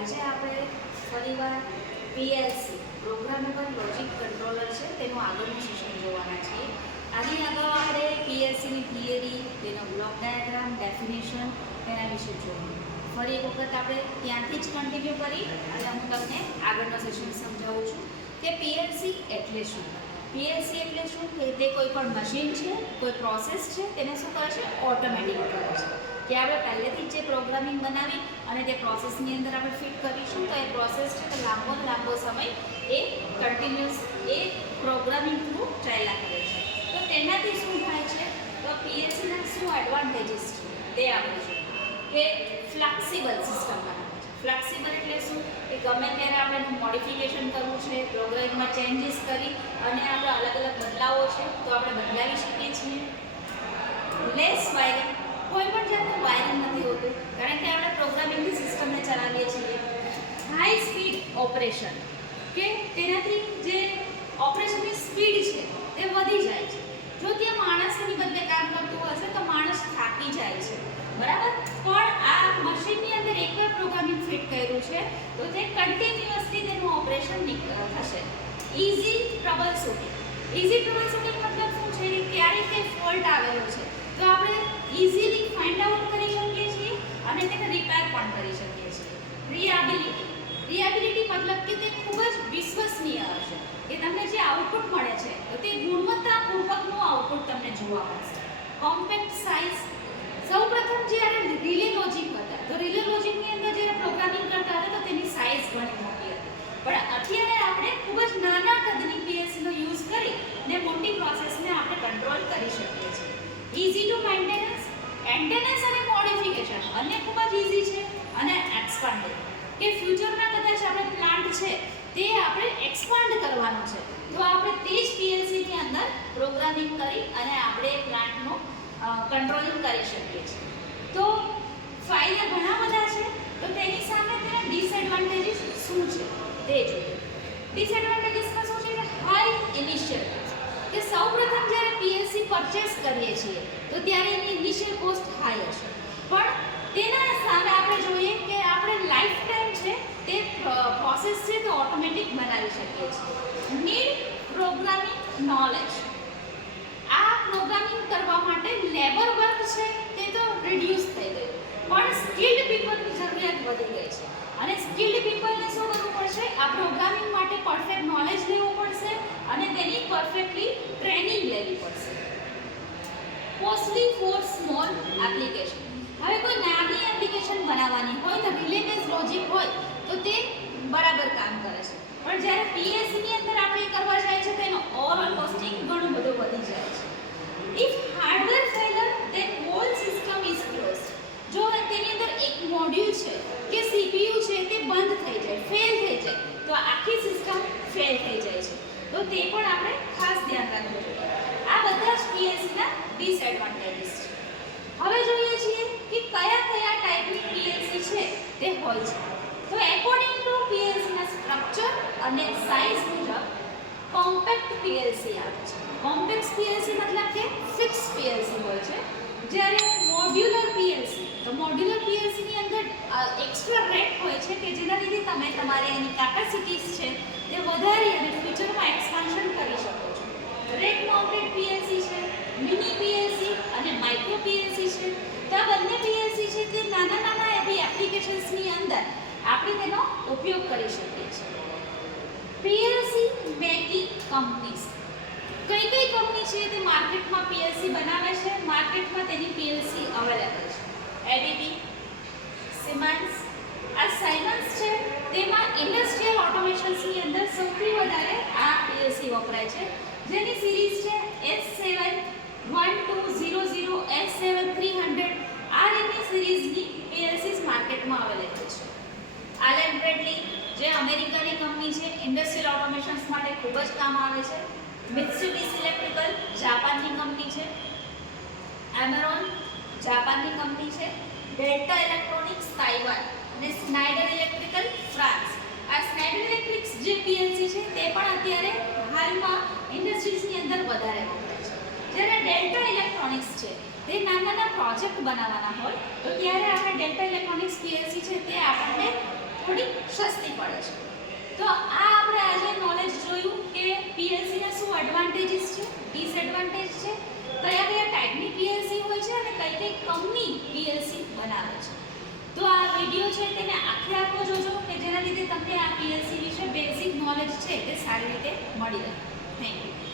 આજે આપણે ફરીવાર પીએલસી પ્રોગ્રામેબલ લોજિક કંટ્રોલર છે તેનું આગળનું સેશન જોવાના છીએ. આની આગળ આપણે પીએલસીની થિયરી, તેનો બ્લોક ડાયાગ્રામ, ડેફિનેશન તેના વિશે જોયું. ફરી એક વખત આપણે ત્યાંથી જ કન્ટિન્યુ કરી અને હું તમને આગળનો સેશન સમજાવું છું કે પીએલસી એટલે શું. પીએલસી એટલે શું કે તે કોઈ પણ મશીન છે, કોઈ પ્રોસેસ છે, તેને શું કરે છે? ઓટોમેટિક કરે છે. કે આપણે પહેલેથી જ જે પ્રોગ્રામિંગ બનાવી અને તે પ્રોસેસની અંદર આપણે ફિટ કરીશું તો એ પ્રોસેસ છે તો લાંબો સમય એ કન્ટિન્યુઅસ એ પ્રોગ્રામિંગ થ્રુ ચાલ્યા કરે છે. તો તેનાથી શું થાય છે? તો પીએલસીના શું એડવાન્ટેજીસ છે તે આપણે જોઈએ કે ફ્લેક્સિબલ સિસ્ટમ બનાવે છે. ફ્લેક્સિબલ એટલે શું? કે ગમે ત્યારે આપણે મોડિફિકેશન કરવું છે, પ્રોગ્રામિંગમાં ચેન્જીસ કરી અને આપણે અલગ બદલાવો છે તો આપણે બદલાવી શકીએ છીએ. લેસ વાયરિંગ, કોઈ પણ જાતનું વાયરિંગ નથી હોતું કારણ કે આપણે પ્રોગ્રામિંગની સિસ્ટમને ચલાવીએ છીએ. હાઈ સ્પીડ ઓપરેશન, કે તેનાથી જે ઓપરેશનની સ્પીડ છે તે વધી જાય છે. જો ત્યાં માણસની બદલે કામ કરતું હશે તો માણસ થાકી જાય છે, બરાબર? પણ આ મશીનની અંદર એકવાર પ્રોગ્રામિંગ ફિટ કર્યું છે તો તે કન્ટિન્યુઅસલી તેનું ઓપરેશન થશે. Easy trouble shooting, easy trouble shooting મતલબ શું છે? કે ક્યારેક કંઈ ફોલ્ટ આવેલો છે તો આપણે ઇઝીલી ફાઇન્ડ આઉટ કરી શકીએ છીએ અને તેને રિપેર પણ કરી શકીએ છીએ. રિયાબિલિટી મતલબ કે તે ખૂબ જ વિશ્વસનીય હશે કે તમને જે આઉટપુટ મળે છે તો તે ગુણવત્તાપૂર્વકનું આઉટપુટ તમને જોવા મળશે. કોમ્પેક્ટ સાઇઝ, સૌપ્રથમ જ્યારે રિલે લોજિક હતા તો રિલે લોજિકની અંદર જ્યારે પ્રોગ્રામિંગ કરતા હતા તો તેની સાઇઝ ઘણી મોટી હતી, પણ અત્યારે આપણે ખૂબ જ નાના કદની પીએલસીનો યુઝ કરી ને મોટી પ્રોસેસને આપણે કંટ્રોલ કરી શકીએ છીએ. ઇઝી ટુ મેન્ટેનન્સ અને મોડિફિકેશન બંને ખૂબ જ ઇઝી છે. અને એક્સપાન્ડેડ, કે ફ્યુચરમાં કદાચ આપણે પ્લાન્ટ છે તે આપણે એક્સપાન્ડ કરવાનો છે તો આપણે તે જ પીએલસીની અંદર પ્રોગ્રામિંગ કરી અને આપણે એ પ્લાન્ટનું કંટ્રોલિંગ કરી શકીએ છીએ. તો ફાયદા ઘણા બધા છે તો તેની સામે તેના ડિસએડવાન્ટેજીસ શું છે તે જોઈએ. ડિસએડવાન્ટેજીસમાં શું છે? કે હાઈ ઇનિશિયલ કોસ્ટ, કે સૌપ્રથમ જ્યારે પીએલસી પરચેસ કરીએ છીએ તો ત્યારે એની ઇનિશિયલ કોસ્ટ હાઈ હશે, પણ તેના સામે આપણે જોઈએ કે આપણે લાઈફ ટાઈમ છે તે પ્રોસેસ છે તો ઓટોમેટિક બનાવી શકીએ છીએ. નીડ પ્રોગ્રામિંગ નોલેજ, આ પ્રોગ્રામિંગ કરવા માટે લેબર વર્ક છે તે તો રિડ્યુસ થઈ ગયું, પણ સ્કિલ્ડ પીપલની જરૂરિયાત વધી ગઈ છે અને સ્કિલ્ડ પીપલને શું કરવું પડશે? આ પ્રોગ્રામિંગ માટે પરફેક્ટ નોલેજ લેવું પડશે અને તેની પરફેક્ટલી ટ્રેનિંગ લેવી પડશે. કોસ્ટલી ફોર સ્મોલ એપ્લિકેશન, હવે કોઈ નાની એપ્લિકેશન બનાવવાની હોય તો રિલે બેઝ લોજિક હોય તો તે બરાબર કામ કરે છે, પણ જ્યારે પીએલસીની અંદર આપણે કરવા જાય છે તો એનો ઓવરઓલ કોસ્ટિંગ ઘણું બધું વધી જાય છે. If hardware failure then whole system is close, જો તેની અંદર એક મોડ્યુલ છે કે સીપીયુ છે તે બંધ થઈ જાય, ફેલ થઈ જાય તો આખી સિસ્ટમ ફેલ થઈ જાય છે, તો તે પણ આપણે ખાસ ધ્યાન રાખવું જોઈએ. આ બધા જ પીએલસીના ડિસએડવાન્ટેજીસ છે. હવે જોઈએ છીએ કે કયા ટાઈપની પીએલસી છે તે હોય છે. તો એકોર્ડિંગ ટુ પીએલસીના સ્ટ્રક્ચર અને સાઇઝ મુજબ કોમ્પેક્ટ પીએલસી આવે છે. કોમ્પેક્ટ પીએલસી મતલબ કે ફિક્સ પીએલસી હોય છે, જ્યારે મોડ્યુલર પીએલસી, તો મોડ્યુલર પીએલસીની અંદર એક્સ્ટ્રા રેક હોય છે કે જેના લીધે તમે તમારે એની કેપેસિટીઝ છે તે વધારી અને ફ્યુચરમાં એક્સપાન્શન કરી શકો છો. રેક માઉન્ટેડ પીએલસી છે, મિની પીએલસી અને માઇક્રો પીએલસી છે. તો આ બંને પીએલસી છે તે નાના એવી એપ્લિકેશન્સની અંદર આપણે તેનો ઉપયોગ કરી શકીએ છીએ. પીએલસી મેકિંગ કંપનીઝ, કઈ કંપની છે તે માર્કેટમાં પીએલસી બનાવે છે, માર્કેટમાં તેની પીએલસી અવેલેબલ છે. એડીબી, સિમેન્સ, આ સાયમન્સ છે તેમાં ઇન્ડસ્ટ્રીયલ ઓટોમેશન્સની અંદર સૌથી વધારે આ પીએલસી વપરાય છે, જેની સિરીઝ છે S7-1200, S7-300. આ રીતની સિરીઝની પીએલસીસ માર્કેટમાં અવેલેબલ છે. આલેન બ્રેડલી, જે અમેરિકાની કંપની છે, ઇન્ડસ્ટ્રીયલ ઓટોમેશન્સ માટે ખૂબ જ કામ આવે છે. મિત્સુબિશી ઇલેક્ટ્રિકલ, જાપાનની કંપની છે. એમરોન, જાપાનની કંપની છે. ડેલ્ટા ઇલેક્ટ્રોનિક્સ, તાઇવાન અને સ્નાઇડર ઇલેક્ટ્રિકલ, ફ્રાન્સ. આ સ્નાઇડર ઇલેક્ટ્રિક્સ જે પીએલસી છે તે પણ અત્યારે હાલમાં ઇન્ડસ્ટ્રીઝની અંદર વધારે વપરાય છે. જ્યારે ડેલ્ટા ઇલેક્ટ્રોનિક્સ છે તે નાના પ્રોજેક્ટ બનાવવાના હોય તો ત્યારે આપણે ડેલ્ટા ઇલેક્ટ્રોનિક્સ પીએલસી છે તે આપણને થોડી સસ્તી પડે છે. તો આ આપણે આજે નોલેજ જોયું કે પીએલસીના શું એડવાન્ટેજીસ છે, ડિસએડવાન્ટેજ છે, કયા કયા ટાઈપની પીએલસી હોય છે અને કઈ કઈ કંપની પીએલસી બનાવે છે. તો આ વિડીયો છે તેને આખો જોજો કે જેના લીધે તમને આ પીએલસી વિશે બેઝિક નોલેજ છે તે સારી રીતે મળી રહે. Thank you.